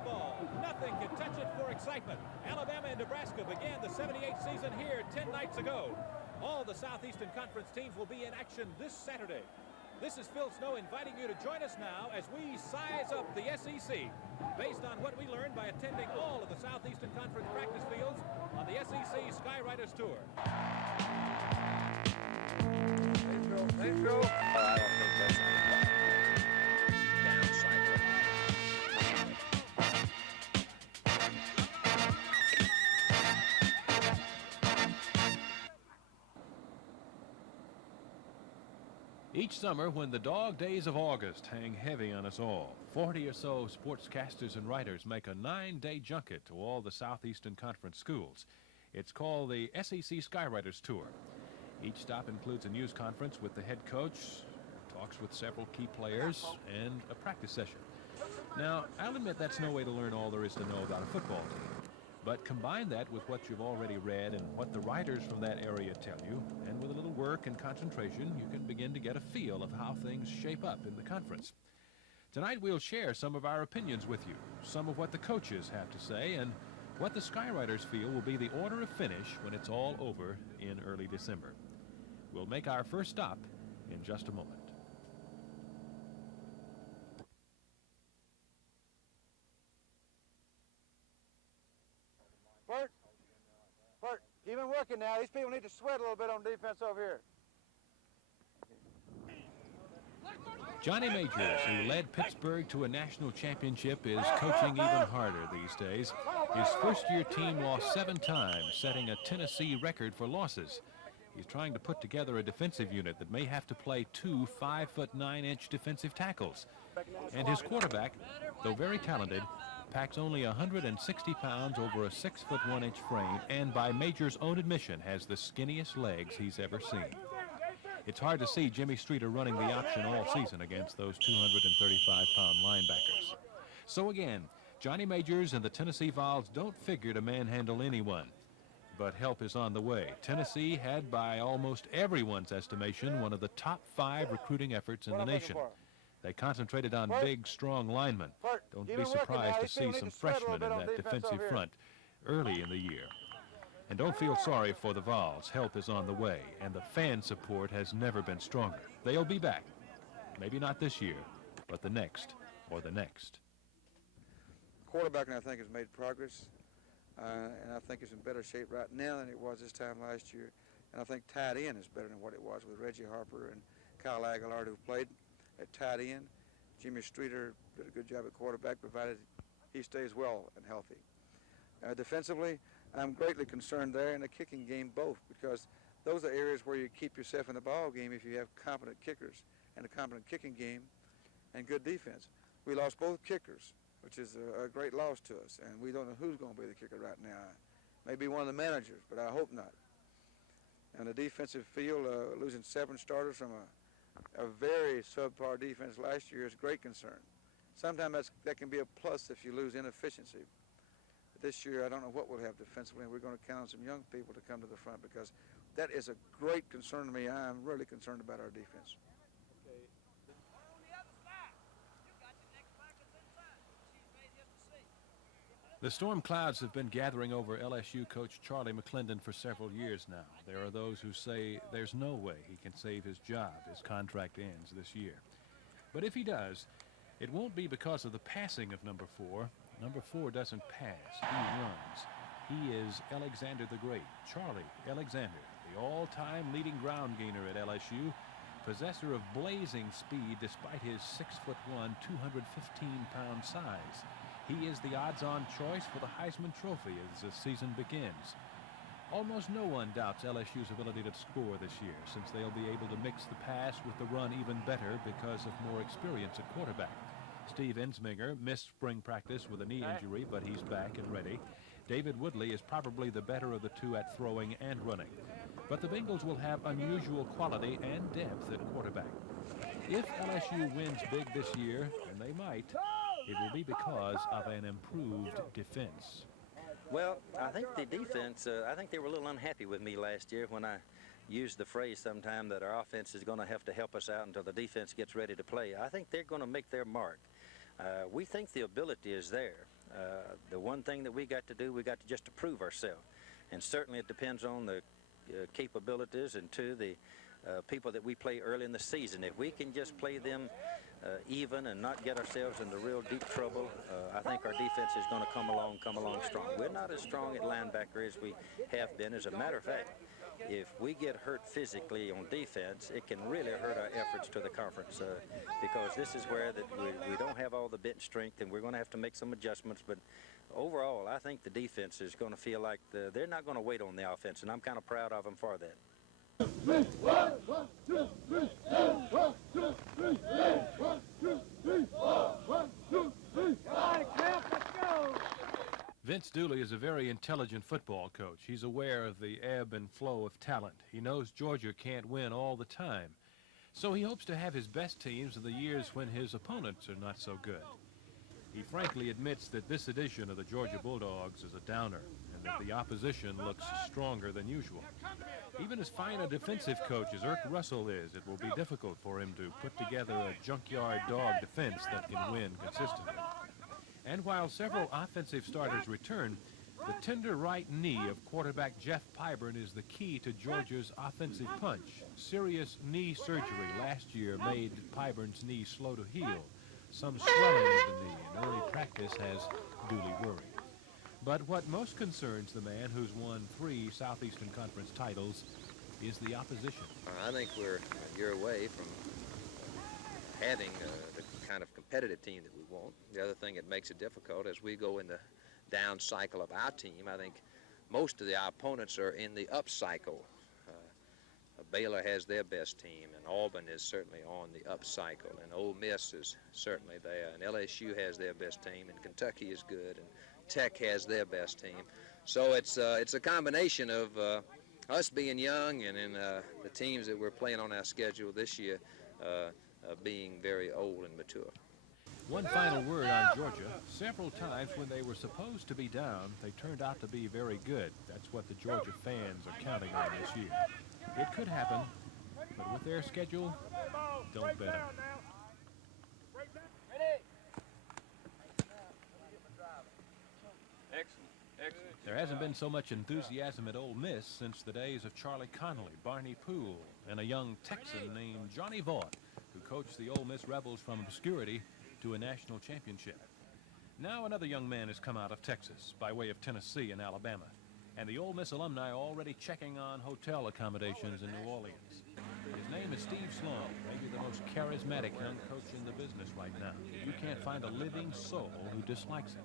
football. Nothing can touch it for excitement. Alabama and Nebraska began the 78 season here 10 nights ago. All the Southeastern Conference teams will be in action this Saturday. This is Phil Snow inviting you to join us now as we size up the SEC based on what we learned by attending all of the Southeastern Conference practice fields on the SEC Skywriters Tour. Thanks, Phil. I don't think that's down cycle. Each summer, when the dog days of August hang heavy on us all, 40 or so sportscasters and writers make a 9-day junket to all the Southeastern Conference schools. It's called the SEC Skywriters Tour. Each stop includes a news conference with the head coach, talks with several key players, and a practice session. Now, I'll admit that's no way to learn all there is to know about a football team. But combine that with what you've already read and what the writers from that area tell you, and with a little work and concentration, you can begin to get a feel of how things shape up in the conference. Tonight we'll share some of our opinions with you, some of what the coaches have to say, and what the Skywriters feel will be the order of finish when it's all over in early December. We'll make our first stop in just a moment. Bert, you've been working now. These people need to sweat a little bit on defense over here. Johnny Majors, who led Pittsburgh to a national championship, is coaching even harder these days. His first-year team lost 7 times, setting a Tennessee record for losses. He's trying to put together a defensive unit that may have to play 2 5'9" defensive tackles. And his quarterback, though very talented, packs only 160 pounds over a 6'1" frame, and by Major's own admission has the skinniest legs he's ever seen. It's hard to see Jimmy Streeter running the option all season against those 235-pound linebackers. So again, Johnny Majors and the Tennessee Vols don't figure to manhandle anyone. But help is on the way. Tennessee had, by almost everyone's estimation, one of the top 5 recruiting efforts in the nation. They concentrated on big, strong linemen. Don't be surprised to see some freshmen in that defensive front early in the year. And don't feel sorry for the Vols. Help is on the way, and the fan support has never been stronger. They'll be back. Maybe not this year, but the next or the next. Quarterbacking, I think, has made progress, and I think it's in better shape right now than it was this time last year. And I think tight end is better than what it was with Reggie Harper and Kyle Aguilar, who played at tight end. Jimmy Streeter did a good job at quarterback, provided he stays well and healthy. Defensively, I'm greatly concerned there in the kicking game both, because those are areas where you keep yourself in the ball game if you have competent kickers and a competent kicking game and good defense. We lost both kickers, which is a great loss to us, and we don't know who's going to be the kicker right now. Maybe one of the managers, but I hope not. And the defensive field, losing 7 starters from a very subpar defense last year is a great concern. Sometimes that can be a plus if you lose inefficiency. But this year, I don't know what we'll have defensively, and we're going to count on some young people to come to the front, because that is a great concern to me. I'm really concerned about our defense. The storm clouds have been gathering over LSU coach Charlie McClendon for several years now. There are those who say there's no way he can save his job. His contract ends this year. But if he does, it won't be because of the passing of number 4. Number 4 doesn't pass, he runs. He is Alexander the Great, Charlie Alexander, the all-time leading ground gainer at LSU, possessor of blazing speed despite his 6'1", 215-pound size. He is the odds-on choice for the Heisman Trophy as the season begins. Almost no one doubts LSU's ability to score this year, since they'll be able to mix the pass with the run even better because of more experience at quarterback. Steve Ensminger missed spring practice with a knee injury, but he's back and ready. David Woodley is probably the better of the two at throwing and running. But the Bengals will have unusual quality and depth at quarterback. If LSU wins big this year, and they might, it will be because of an improved defense. Well, I think the defense, I think they were a little unhappy with me last year when I used the phrase sometime that our offense is going to have to help us out until the defense gets ready to play. I think they're going to make their mark. We think the ability is there. The one thing that we got to do, we got to just to prove ourselves. And certainly it depends on the capabilities and to the people that we play early in the season. If we can just play them even and not get ourselves into real deep trouble, I think our defense is going to come along strong. We're not as strong at linebacker as we have been. As a matter of fact, if we get hurt physically on defense, it can really hurt our efforts to the conference because this is where that we don't have all the bench strength, and we're going to have to make some adjustments. But overall, I think the defense is going to feel like they're not going to wait on the offense, and I'm kind of proud of them for that. Vince Dooley is a very intelligent football coach. He's aware of the ebb and flow of talent. He knows Georgia can't win all the time. So he hopes to have his best teams in the years when his opponents are not so good. He frankly admits that this edition of the Georgia Bulldogs is a downer and that the opposition looks stronger than usual. Even as fine a defensive coach as Irk Russell is, it will be difficult for him to put together a junkyard dog defense that can win consistently. And while several offensive starters return, the tender right knee of quarterback Jeff Pyburn is the key to Georgia's offensive punch. Serious knee surgery last year made Pyburn's knee slow to heal. Some swelling of the knee in early practice has Dooley worried. But what most concerns the man who's won 3 Southeastern Conference titles is the opposition. I think we're a year away from having the kind of competitive team that we want. The other thing that makes it difficult as we go in the down cycle of our team, I think most of our opponents are in the up cycle. Baylor has their best team, and Auburn is certainly on the up cycle, and Ole Miss is certainly there, and LSU has their best team, and Kentucky is good, and Tech has their best team. So it's a combination of us being young and then the teams that we're playing on our schedule this year being very old and mature. One final word on Georgia. Several times when they were supposed to be down, they turned out to be very good. That's what the Georgia fans are counting on this year. It could happen, but with their schedule, don't bet them. There hasn't been so much enthusiasm at Ole Miss since the days of Charlie Connolly, Barney Poole, and a young Texan named Johnny Vaught, who coached the Ole Miss Rebels from obscurity to a national championship. Now another young man has come out of Texas by way of Tennessee and Alabama, and the Ole Miss alumni are already checking on hotel accommodations in New Orleans. His name is Steve Sloan, maybe the most charismatic young coach in the business right now. You can't find a living soul who dislikes him.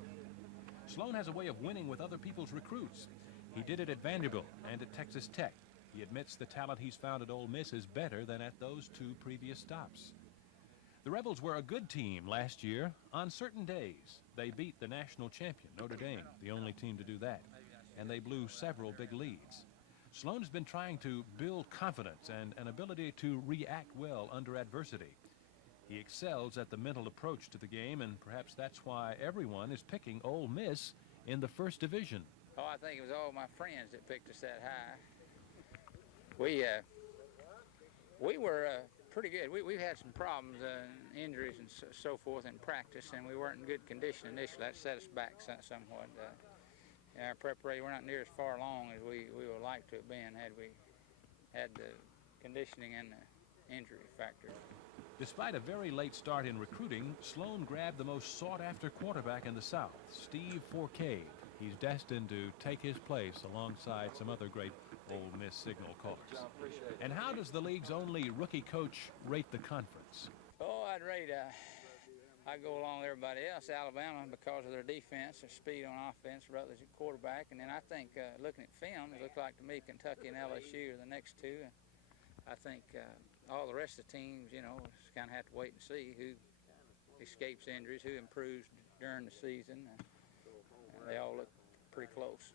Sloan has a way of winning with other people's recruits. He did it at Vanderbilt and at Texas Tech. He admits the talent he's found at Ole Miss is better than at those 2 previous stops. The Rebels were a good team last year. On certain days, they beat the national champion, Notre Dame, the only team to do that, and they blew several big leads. Sloan has been trying to build confidence and an ability to react well under adversity. He excels at the mental approach to the game, and perhaps that's why everyone is picking Ole Miss in the first division. Oh, I think it was all my friends that picked us that high. We were pretty good. We've had some problems, injuries and so forth in practice, and we weren't in good condition initially. That set us back somewhat. Our preparation, we're not near as far along as we would like to have been had we had the conditioning and the injury factor. Despite a very late start in recruiting, Sloan grabbed the most sought-after quarterback in the South, Steve Forcade. He's destined to take his place alongside some other great Ole Miss signal callers. And how does the league's only rookie coach rate the conference? Oh, I'd rate, I go along with everybody else, Alabama, because of their defense, their speed on offense, Rutledge at quarterback. And then I think, looking at film, it looked like to me Kentucky and LSU are the next 2. I think all the rest of the teams, you know, just kind of have to wait and see who escapes injuries, who improves during the season. And they all look pretty close.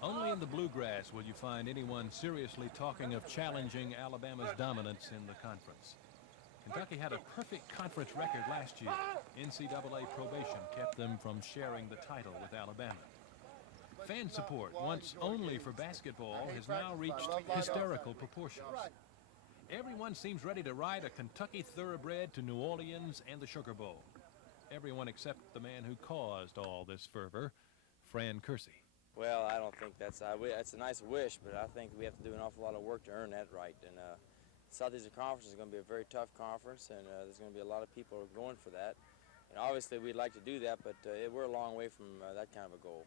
Only in the bluegrass will you find anyone seriously talking of challenging Alabama's dominance in the conference. Kentucky had a perfect conference record last year. NCAA probation kept them from sharing the title with Alabama. Fan support, once only for basketball, has now reached hysterical proportions. Everyone seems ready to ride a Kentucky thoroughbred to New Orleans and the Sugar Bowl. Everyone except the man who caused all this fervor, Fran Kersey. Well, I don't think that's a nice wish, but I think we have to do an awful lot of work to earn that right. And Southeastern Conference is going to be a very tough conference, and there's going to be a lot of people going for that. And obviously, we'd like to do that, but we're a long way from that kind of a goal.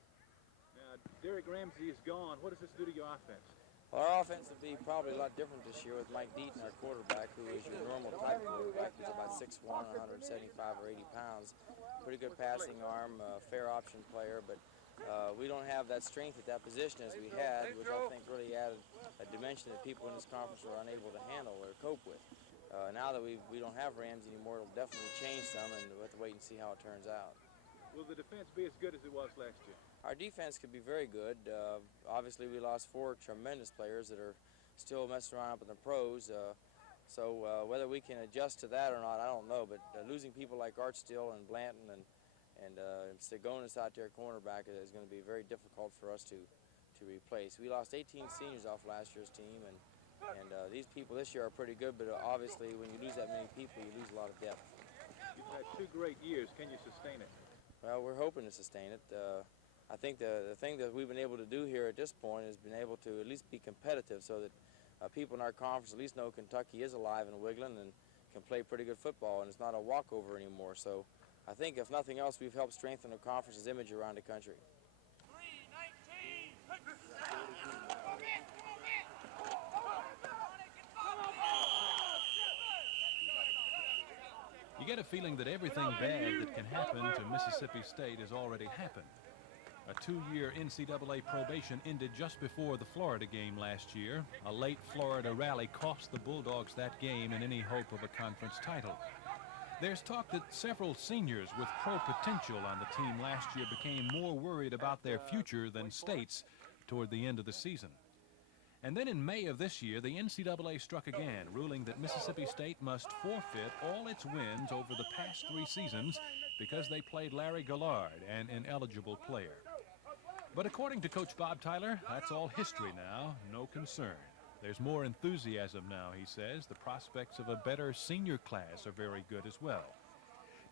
Now, Derek Ramsey is gone. What does this do to your offense? Well, our offense will be probably a lot different this year with Mike Deaton, our quarterback, who is your normal type of quarterback. He's about 6'1", 175 or 80 pounds. Pretty good passing arm, fair option player, but we don't have that strength at that position as we had, which I think really added a dimension that people in this conference were unable to handle or cope with. Now that we don't have Ramsey anymore, it'll definitely change some, and we'll have to wait and see how it turns out. Will the defense be as good as it was last year? Our defense could be very good. Obviously, we lost 4 tremendous players that are still messing around up in the pros. So whether we can adjust to that or not, I don't know. But losing people like Art Still and Blanton and Stegonis out there cornerback is going to be very difficult for us to replace. We lost 18 seniors off last year's team, and these people this year are pretty good. But obviously, when you lose that many people, you lose a lot of depth. You've had 2 great years. Can you sustain it? Well, we're hoping to sustain it. I think the thing that we've been able to do here at this point is been able to at least be competitive so that people in our conference at least know Kentucky is alive and wiggling and can play pretty good football, and it's not a walkover anymore. So I think if nothing else, we've helped strengthen the conference's image around the country. You get a feeling that everything bad that can happen to Mississippi State has already happened. A 2-year NCAA probation ended just before the Florida game last year. A late Florida rally cost the Bulldogs that game and any hope of a conference title. There's talk that several seniors with pro potential on the team last year became more worried about their future than State's toward the end of the season. And then in May of this year, the NCAA struck again, ruling that Mississippi State must forfeit all its wins over the past 3 seasons because they played Larry Gillard, an ineligible player. But according to Coach Bob Tyler, that's all history now, no concern. There's more enthusiasm now, he says. The prospects of a better senior class are very good as well.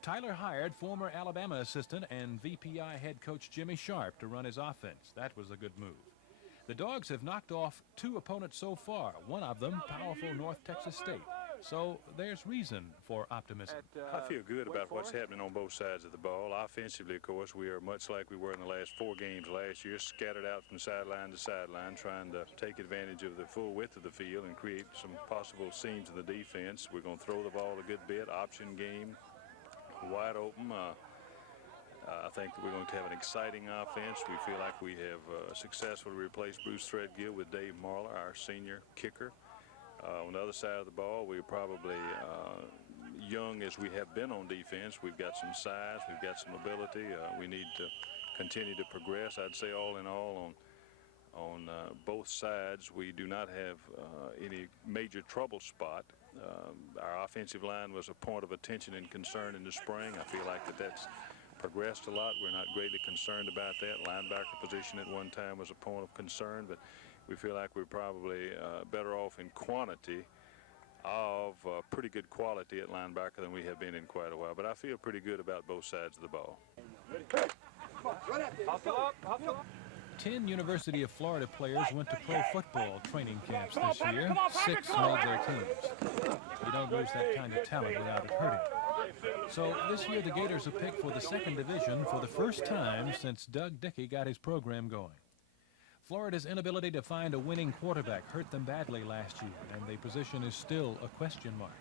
Tyler hired former Alabama assistant and VPI head coach Jimmy Sharp to run his offense. That was a good move. The Dogs have knocked off 2 opponents so far, one of them powerful North Texas State. So there's reason for optimism. I feel good about what's happening on both sides of the ball. Offensively, of course, we are much like we were in the last 4 games last year, scattered out from sideline to sideline, trying to take advantage of the full width of the field and create some possible seams in the defense. We're going to throw the ball a good bit, option game, wide open. I think that we're going to have an exciting offense. We feel like we have successfully replaced Bruce Threadgill with Dave Marler, our senior kicker. On the other side of the ball, we're probably young as we have been on defense. We've got some size, we've got some ability. We need to continue to progress. I'd say all in all on both sides, we do not have any major trouble spot. Our offensive line was a point of attention and concern in the spring. I feel like that's progressed a lot. We're not greatly concerned about that. Linebacker position at one time was a point of concern, but we feel like we're probably better off in quantity of pretty good quality at linebacker than we have been in quite a while. But I feel pretty good about both sides of the ball. 10 University of Florida players went to pro football training camps this year. 6 made their teams. You don't lose that kind of talent without it hurting. So this year the Gators are picked for the 2nd division for the first time since Doug Dickey got his program going. Florida's inability to find a winning quarterback hurt them badly last year, and the position is still a question mark.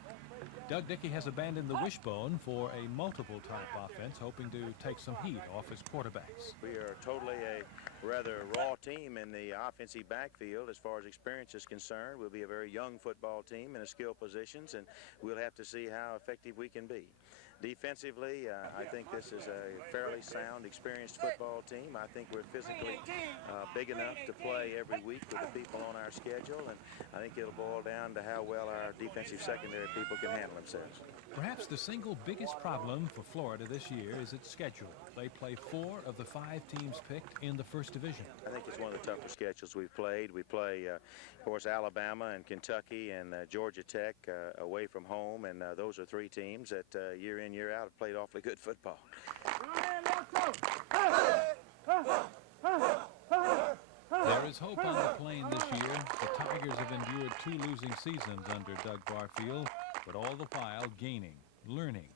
Doug Dickey has abandoned the wishbone for a multiple-type offense, hoping to take some heat off his quarterbacks. We are totally a rather raw team in the offensive backfield as far as experience is concerned. We'll be a very young football team in the skill positions, and we'll have to see how effective we can be. Defensively, I think this is a fairly sound, experienced football team. I think we're physically big enough to play every week with the people on our schedule, and I think it'll boil down to how well our defensive secondary people can handle themselves. Perhaps the single biggest problem for Florida this year is its schedule. They play 4 of the 5 teams picked in the first division. I think it's one of the tougher schedules we've played. We play, of course, Alabama and Kentucky and Georgia Tech away from home, and those are 3 teams that year in, year out have played awfully good football. There is hope on the plain this year. The Tigers have endured 2 losing seasons under Doug Barfield, but all the while gaining, learning.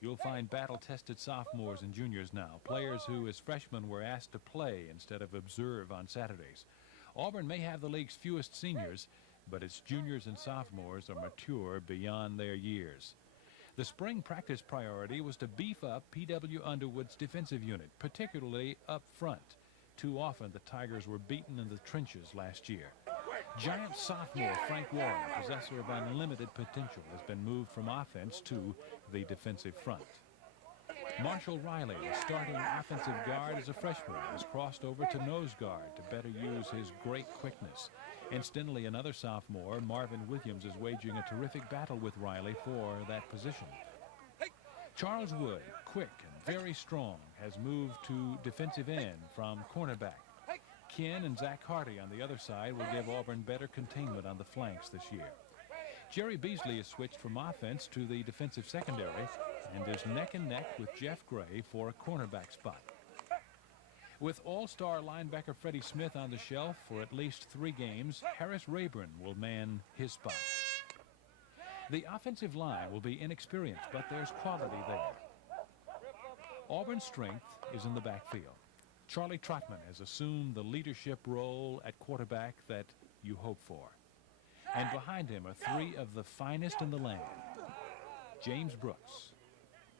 You'll find battle-tested sophomores and juniors now, players who as freshmen were asked to play instead of observe on Saturdays. Auburn may have the league's fewest seniors, but its juniors and sophomores are mature beyond their years. The spring practice priority was to beef up P.W. Underwood's defensive unit, particularly up front. Too often the Tigers were beaten in the trenches last year. Giant sophomore Frank Warren, possessor of unlimited potential, has been moved from offense to the defensive front. Marshall Riley, the starting offensive guard as a freshman, has crossed over to nose guard to better use his great quickness. Incidentally, another sophomore, Marvin Williams, is waging a terrific battle with Riley for that position. Charles Wood, quick and very strong, has moved to defensive end from cornerback. Ken and Zach Hardy on the other side will give Auburn better containment on the flanks this year. Jerry Beasley has switched from offense to the defensive secondary and is neck and neck with Jeff Gray for a cornerback spot. With all-star linebacker Freddie Smith on the shelf for at least 3 games, Harris Rayburn will man his spot. The offensive line will be inexperienced, but there's quality there. Auburn's strength is in the backfield. Charlie Trotman has assumed the leadership role at quarterback that you hope for. And behind him are 3 of the finest in the land: James Brooks,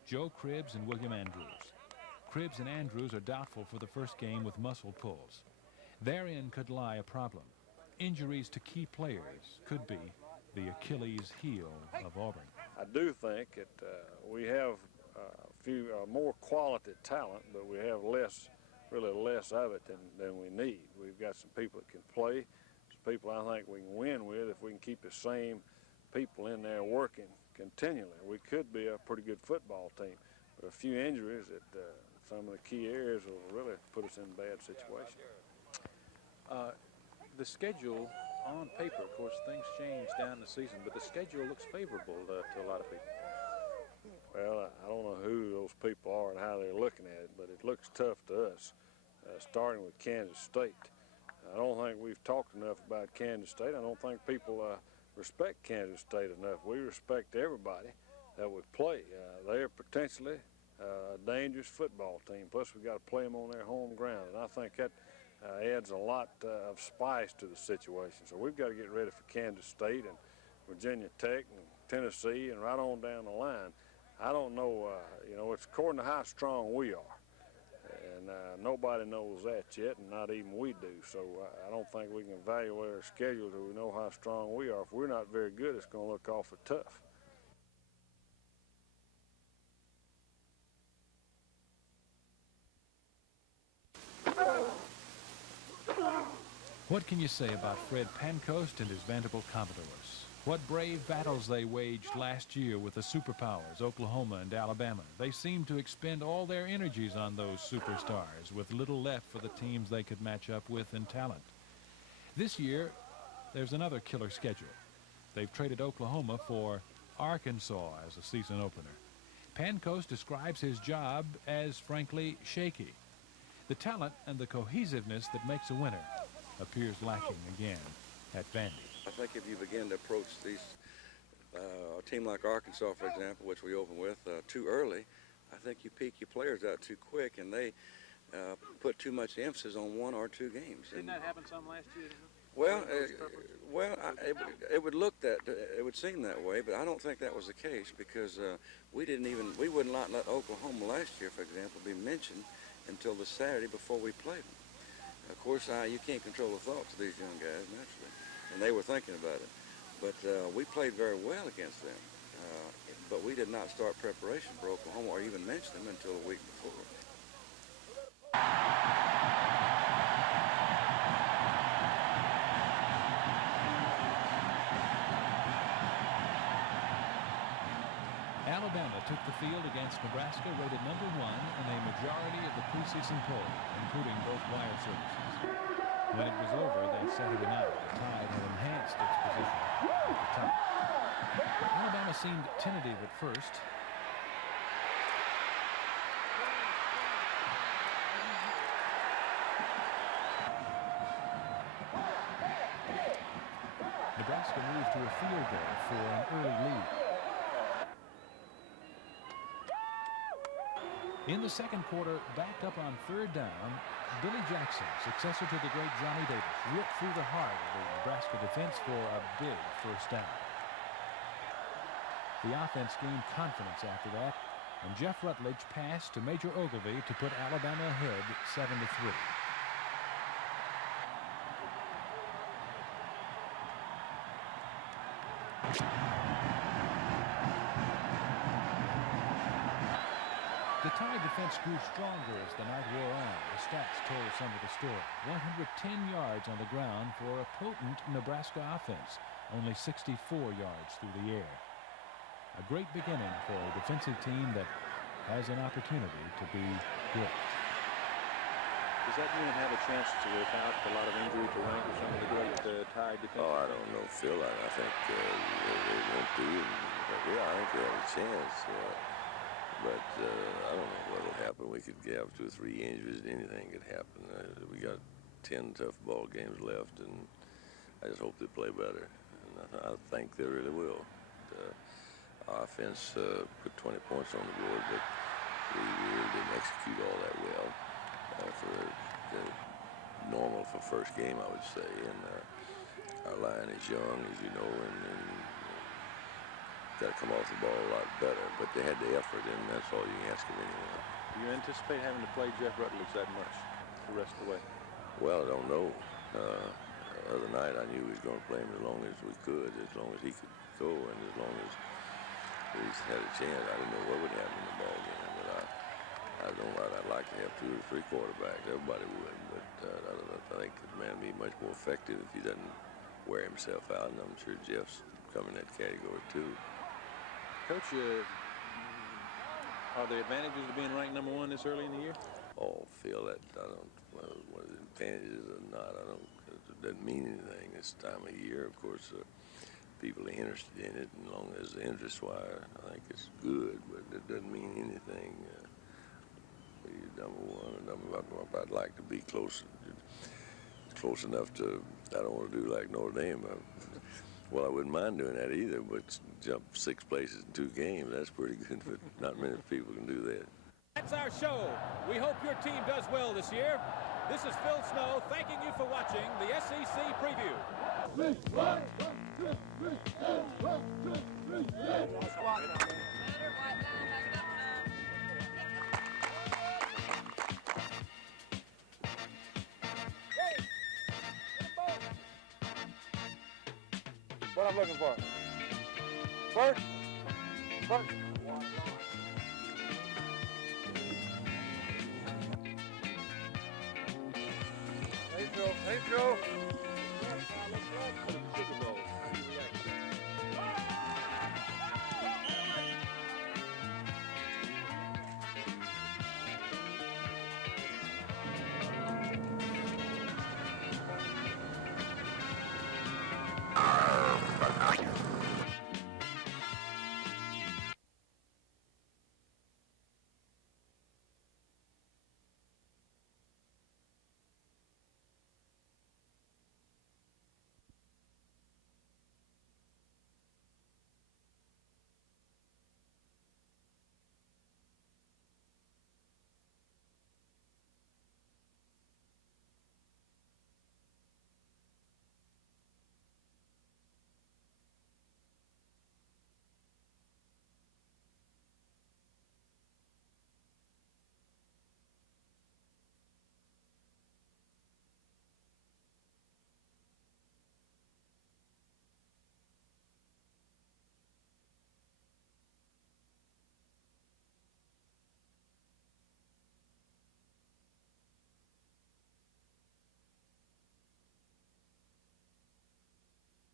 Joe Cribbs, and William Andrews. Cribbs and Andrews are doubtful for the first game with muscle pulls. Therein could lie a problem. Injuries to key players could be the Achilles heel of Auburn. I do think that we have a few more quality talent, but we have really less of it than we need. We've got some people that can play, some people I think we can win with if we can keep the same people in there working continually. We could be a pretty good football team, but a few injuries at some of the key areas will really put us in a bad situation. The schedule on paper, of course, things change down the season, but the schedule looks favorable to a lot of people. Well, I don't know who those people are and how they're looking at it, but it looks tough to us, starting with Kansas State. I don't think we've talked enough about Kansas State. I don't think people respect Kansas State enough. We respect everybody that would play. They're potentially a dangerous football team. Plus, we've got to play them on their home ground, and I think that adds a lot of spice to the situation. So we've got to get ready for Kansas State and Virginia Tech and Tennessee and right on down the line. I don't know, it's according to how strong we are. And nobody knows that yet, and not even we do. So I don't think we can evaluate our schedule till we know how strong we are. If we're not very good, it's going to look awful tough. What can you say about Fred Pancoast and his Vanderbilt Commodores? What brave battles they waged last year with the superpowers, Oklahoma and Alabama. They seemed to expend all their energies on those superstars, with little left for the teams they could match up with in talent. This year, there's another killer schedule. They've traded Oklahoma for Arkansas as a season opener. Pancoast describes his job as, frankly, shaky. The talent and the cohesiveness that makes a winner appears lacking again at Vandy. I think if you begin to approach a team like Arkansas, for example, which we open with, too early, I think you peak your players out too quick, and they put too much emphasis on 1 or 2 games. Didn't that happen some last year? It would seem that way, but I don't think that was the case because we wouldn't let Oklahoma last year, for example, be mentioned until the Saturday before we played them. Of course, you can't control the thoughts of these young guys, naturally, and they were thinking about it. But we played very well against them. but we did not start preparation for Oklahoma or even mention them until a week before. Alabama took the field against Nebraska, rated #1 in a majority of the preseason poll, including both wire services. When it was over that Saturday night, the Tide had enhanced its position at the top. Alabama seemed tentative at first. Nebraska moved to a field goal for an early lead. In the second quarter, backed up on 3rd down, Billy Jackson, successor to the great Johnny Davis, ripped through the heart of the Nebraska defense for a big first down. The offense gained confidence after that, and Jeff Rutledge passed to Major Ogilvy to put Alabama ahead 7-3. The Tide defense grew stronger as the night wore on. The stats told some of the story. 110 yards on the ground for a potent Nebraska offense. Only 64 yards through the air. A great beginning for a defensive team that has an opportunity to be great. Does that mean have a chance to, without a lot of injury, to rank with some of the great Tide defense? Oh, I don't know, Phil. I think they went through. Yeah, I think they have a chance. But I don't know what will happen. We could have 2 or 3 injuries. Anything could happen. We got 10 tough ball games left, and I just hope they play better. And I think they really will. Our offense put 20 points on the board, but we really didn't execute all that well for normal for first game, I would say. And our line is young, as you know, and got to come off the ball a lot better, but they had the effort, and that's all you can ask of anyone. Do you anticipate having to play Jeff Rutledge that much the rest of the way? Well, I don't know. The other night I knew we was going to play him as long as we could, as long as he could go, and as long as he had a chance. I didn't know what would happen in the ball game, but I'd like to have 2 or 3 quarterbacks. Everybody would, but I think the man would be much more effective if he doesn't wear himself out, and I'm sure Jeff's coming in that category too. Coach, are there advantages to being ranked #1 this early in the year? Oh, Phil, I don't, whether the advantages or not, it doesn't mean anything this time of year. Of course, people are interested in it, and as long as the interest wire, I think it's good, but it doesn't mean anything. You're #1 I'd like to be close enough to, I don't want to do like Notre Dame. Well, I wouldn't mind doing that either, but jump 6 places in 2 games, that's pretty good, but not many people can do that. That's our show. We hope your team does well this year. This is Phil Snow thanking you for watching the SEC Preview. What I'm looking for? First. Hey, Joe.